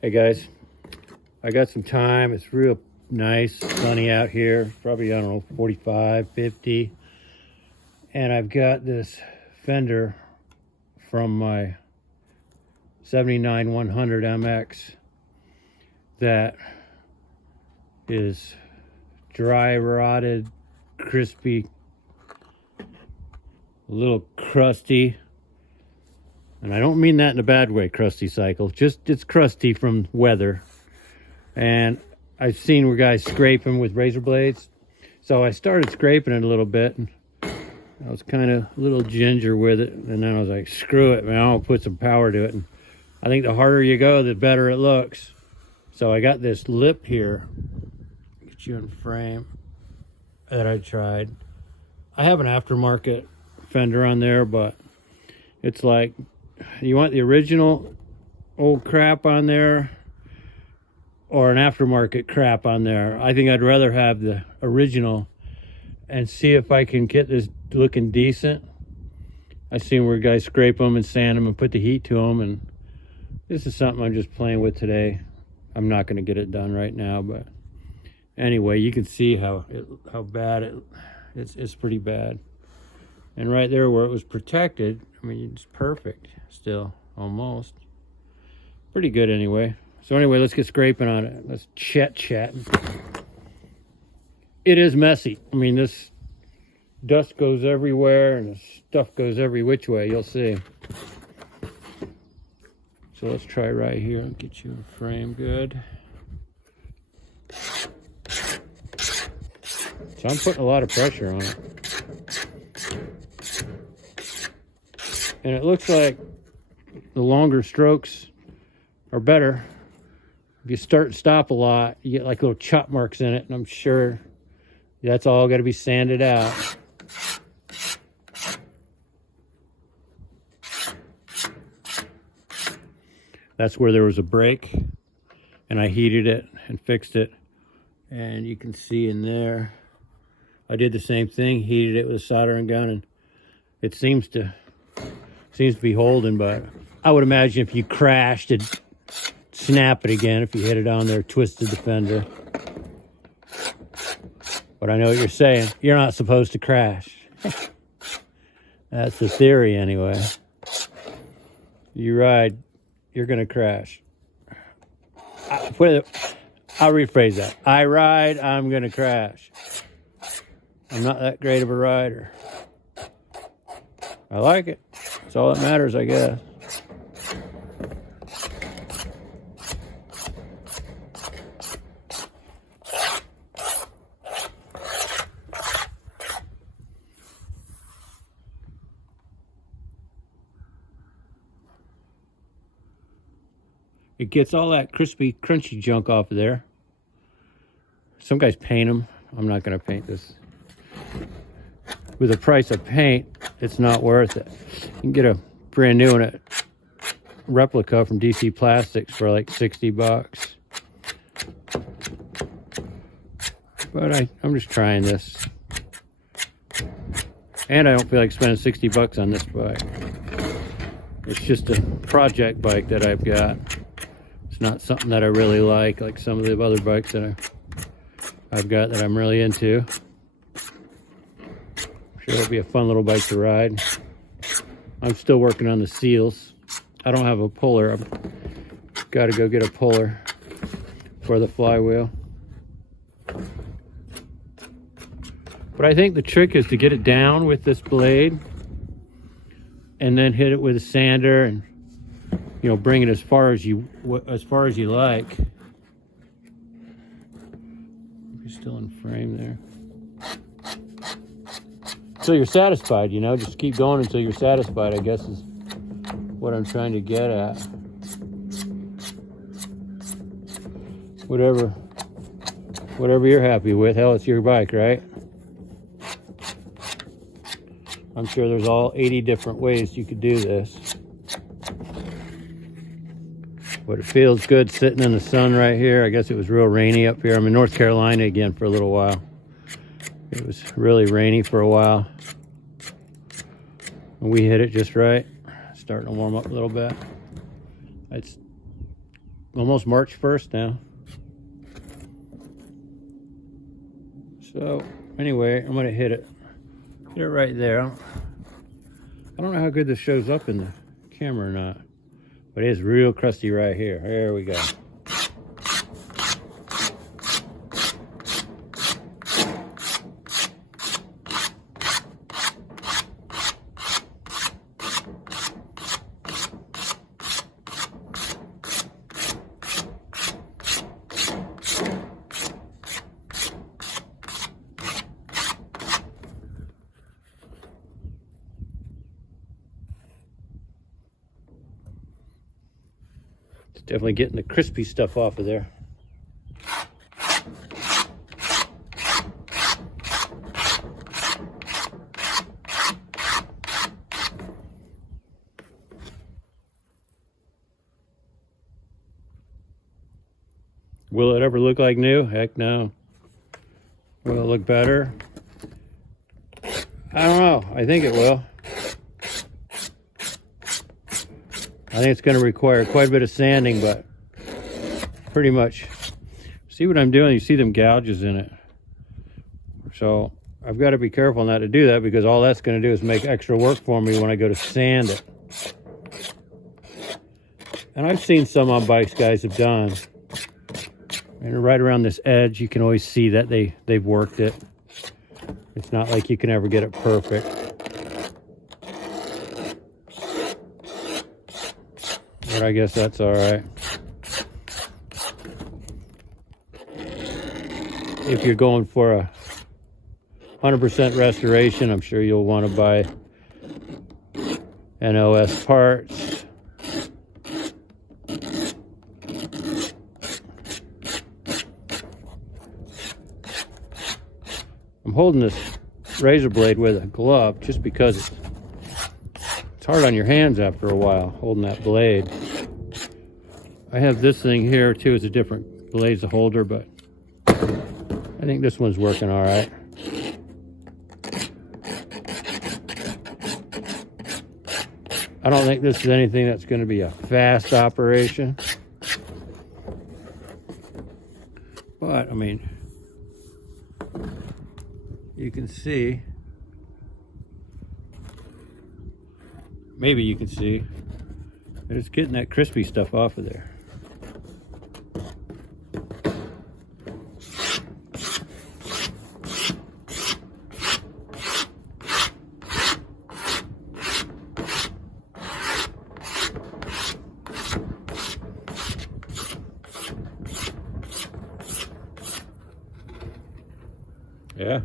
Hey guys, I got some time. It's real nice, sunny out here. Probably, I don't know, 45, 50. And I've got this fender from my 79 100 MX that is dry, rotted, crispy, a little crusty. And I don't mean that in a bad way, crusty cycle. Just it's crusty from weather. And I've seen where guys scrape them with razor blades. So I started scraping it a little bit. And I was kind of a little ginger with it. And then I was like, screw it, man. I'll put some power to it. And I think the harder you go, the better it looks. So I got this lip here. Get you in frame. That I tried. I have an aftermarket fender on there, but it's like, you want the original old crap on there or an aftermarket crap on there? I think I'd rather have the original and see if I can get this looking decent. I've seen where guys scrape them and sand them and put the heat to them, and this is something I'm just playing with today. I'm not going to get it done right now, but anyway, you can see how bad it's pretty bad. And right there where it was protected, I mean, it's perfect still, almost. Pretty good anyway. So anyway, let's get scraping on it. Let's chat. It is messy. I mean, this dust goes everywhere and the stuff goes every which way, you'll see. So let's try right here and get you in frame good. So I'm putting a lot of pressure on it. And it looks like the longer strokes are better. If you start and stop a lot, you get like little chop marks in it, and I'm sure that's all got to be sanded out. That's where there was a break, and I heated it and fixed it. And you can see in there, I did the same thing, heated it with a soldering gun, and it seems to be holding, but I would imagine if you crashed, it'd snap it again if you hit it on there, twisted the fender. But I know what you're saying. You're not supposed to crash. That's the theory anyway. You ride, you're going to crash. I'll rephrase that. I ride, I'm going to crash. I'm not that great of a rider. I like it. That's all that matters, I guess. It gets all that crispy, crunchy junk off of there. Some guys paint them. I'm not going to paint this. With the price of paint, it's not worth it. You can get a brand new one at replica from DC Plastics for like 60 bucks. But I'm just trying this. And I don't feel like spending 60 bucks on this bike. It's just a project bike that I've got. It's not something that I really like some of the other bikes that I've got that I'm really into. It'll be a fun little bike to ride. I'm still working on the seals. I don't have a puller. I've got to go get a puller for the flywheel. But I think the trick is to get it down with this blade and then hit it with a sander and, you know, bring it as far as you like. You're still in frame there. Until you're satisfied, you know, just keep going until you're satisfied, I guess is what I'm trying to get at. Whatever you're happy with, hell, it's your bike, right? I'm sure there's all 80 different ways you could do this. But it feels good sitting in the sun right here. I guess it was real rainy up here. I'm in North Carolina again for a little while. It was really rainy for a while. And we hit it just right. Starting to warm up a little bit. It's almost March 1st now. So anyway, I'm gonna hit it right there. I don't know how good this shows up in the camera or not, but it is real crusty right here. There we go. Definitely getting the crispy stuff off of there. Will it ever look like new? Heck no. Will it look better? I don't know. I think it will. I think it's going to require quite a bit of sanding, but pretty much. See what I'm doing? You see them gouges in it. So I've got to be careful not to do that, because all that's going to do is make extra work for me when I go to sand it. And I've seen some on bikes guys have done. And right around this edge, you can always see that they've worked it. It's not like you can ever get it perfect. But I guess that's all right. If you're going for a 100% restoration, I'm sure you'll want to buy NOS parts. I'm holding this razor blade with a glove just because it's hard on your hands after a while, holding that blade. I have this thing here too. It's a different blades holder, but I think this one's working all right. I don't think this is anything that's going to be a fast operation. But, I mean, you can see, maybe you can see, that it's getting that crispy stuff off of there. Yeah.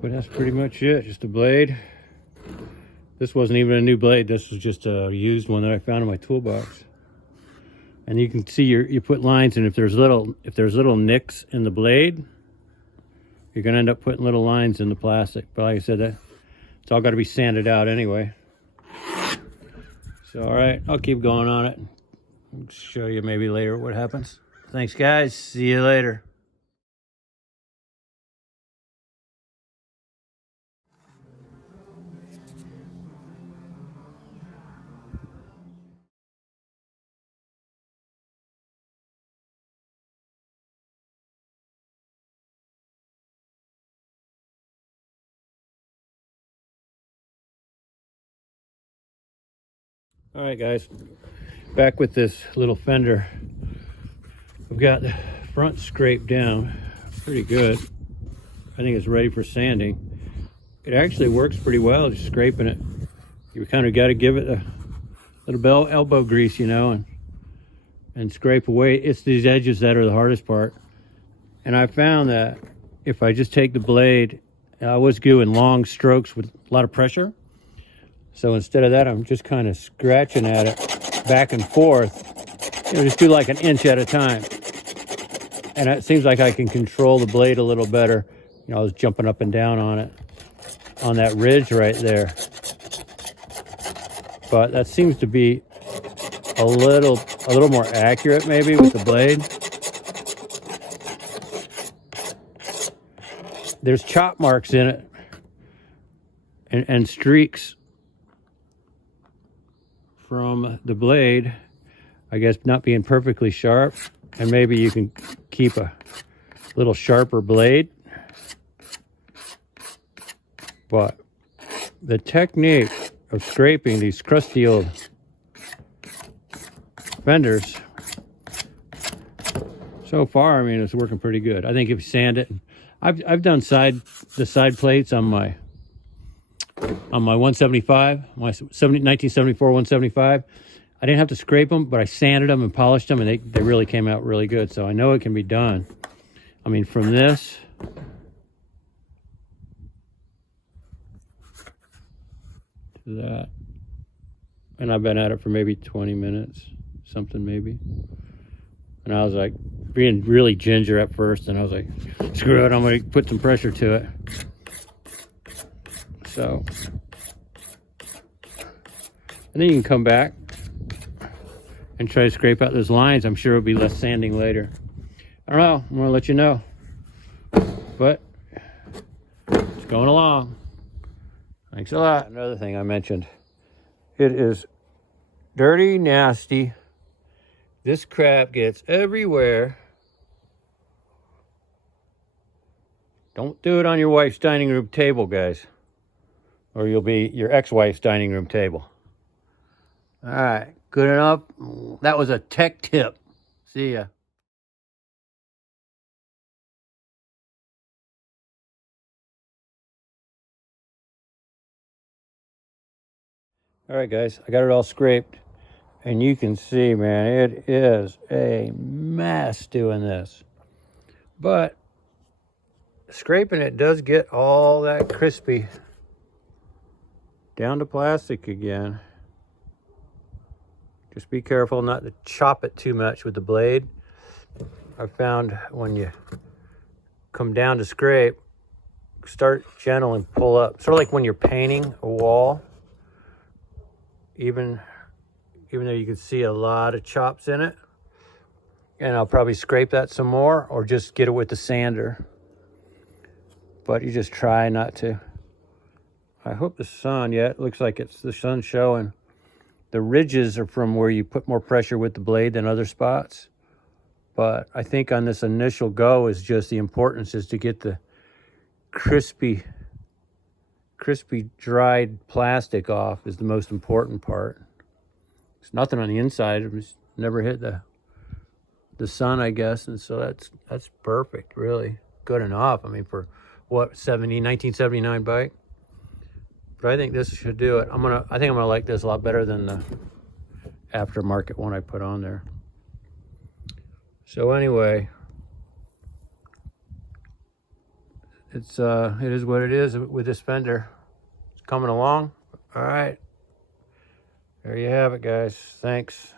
But that's pretty much it, just a blade. This wasn't even a new blade, this was just a used one that I found in my toolbox. And you can see you put lines in. If there's little nicks in the blade, you're gonna end up putting little lines in the plastic. But like I said, it's all got to be sanded out anyway. So all right, I'll keep going on it. I'll show you maybe later what happens. Thanks guys, see you later. All right guys, back with this little fender. We've got the front scraped down pretty good. I think it's ready for sanding. It actually works pretty well, just scraping it. You kind of got to give it a little elbow grease, you know, and scrape away. It's these edges that are the hardest part. And I found that if I just take the blade, I was doing long strokes with a lot of pressure. So instead of that, I'm just kind of scratching at it back and forth. You know, just do like an inch at a time. And it seems like I can control the blade a little better. You know, I was jumping up and down on it, on that ridge right there. But that seems to be a little more accurate maybe with the blade. there's chop marks in it and streaks from the blade, I guess, not being perfectly sharp, and maybe you can keep a little sharper blade. But the technique of scraping these crusty old fenders, so far, I mean, it's working pretty good. I think if you sand it, I've done the side plates on my 175, my 1974 175. I didn't have to scrape them, but I sanded them and polished them, and they really came out really good. So I know it can be done. I mean, from this to that, and I've been at it for maybe 20 minutes, something maybe. And I was like being really ginger at first, and I was like, screw it, I'm gonna put some pressure to it. So, and then you can come back and try to scrape out those lines. I'm sure it'll be less sanding later. I don't know, I'm gonna let you know. But it's going along. Thanks a lot. Another thing I mentioned, it is dirty, nasty. This crap gets everywhere. Don't do it on your wife's dining room table, guys, or you'll be your ex-wife's dining room table. All right, good enough. That was a tech tip. See ya. All right, guys, I got it all scraped. And you can see, man, it is a mess doing this. But scraping it does get all that crispy down to plastic again. Just be careful not to chop it too much with the blade. I found when you come down to scrape, start gentle and pull up. Sort of like when you're painting a wall. Even though you can see a lot of chops in it. And I'll probably scrape that some more or just get it with the sander. But you just try not to. I hope the sun, yeah, it looks like the sun's showing. The ridges are from where you put more pressure with the blade than other spots. But I think on this initial go is just the importance is to get the crispy dried plastic off is the most important part. There's nothing on the inside. It's never hit the sun, I guess, and so that's perfect, really good enough. I mean, for what, 1979 bike. But I think this should do it. I think I'm gonna like this a lot better than the aftermarket one I put on there. So anyway, it is what it is with this fender. It's coming along. All right. There you have it, guys. Thanks.